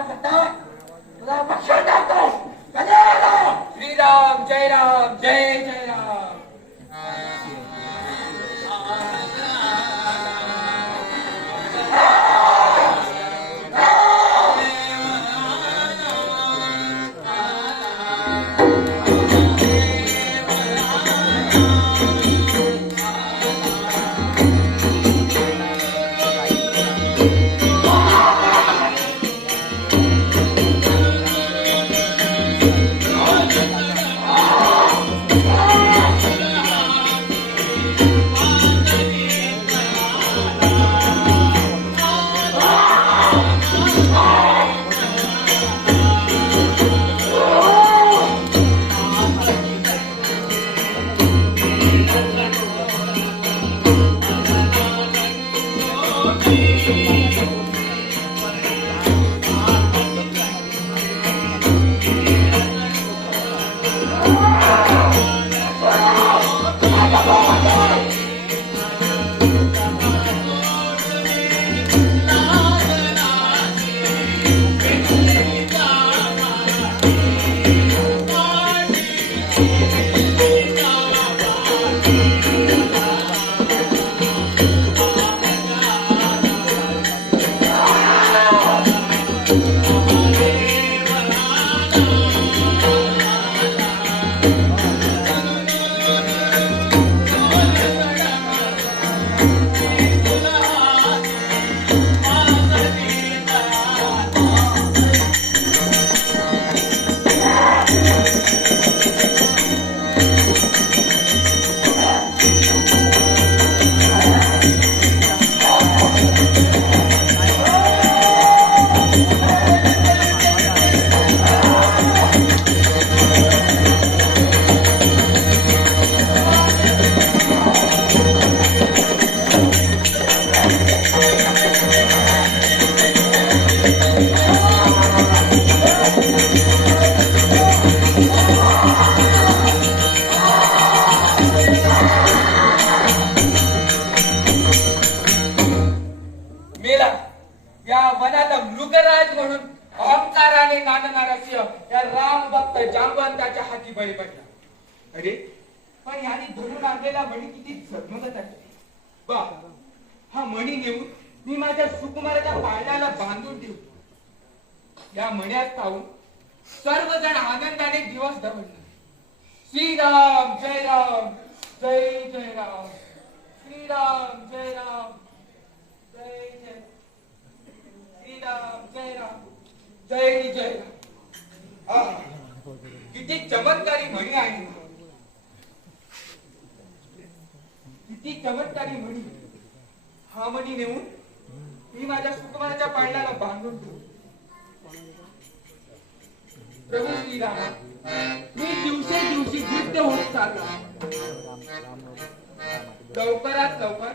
करता तुला पक्षात टाकतो. श्रीराम जय राम जय जय राम. या वनात मृगराज म्हणून अहंकाराने नांदणारा सिंह या राम भक्त जांबवंताच्या हाती बळी पडला. अरे पण ह्याने धरून आणलेला मणी किती झगमगत आहे. बा हा मणी नेऊन मी माझ्या सुकुमाराच्या पायाला बांधून ठेवू. या मण्यात पाहून सर्वजण आनंदाने दिवस धरवणार. श्रीराम जय राम जय जय राम. श्रीराम जय राम जय जय. श्रीराम जय राम जय जय राम. किती चमत्कारी म्हणी आहे. किती चमत्कारी म्हणी. हा मणी नेऊन मी माझ्या सुकुमाराच्या पाळण्याला बांधून ठेवू. प्रभू श्रीराम मी दिवसेंदिवशी वृद्ध होत चालला. लवकरात लवकर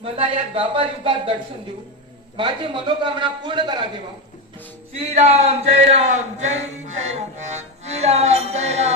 मला या द्वापार युगात दर्शन देऊ. माझी मनोकामना पूर्ण करा देवा. श्रीराम जय राम जय जय राम. श्रीराम जय राम.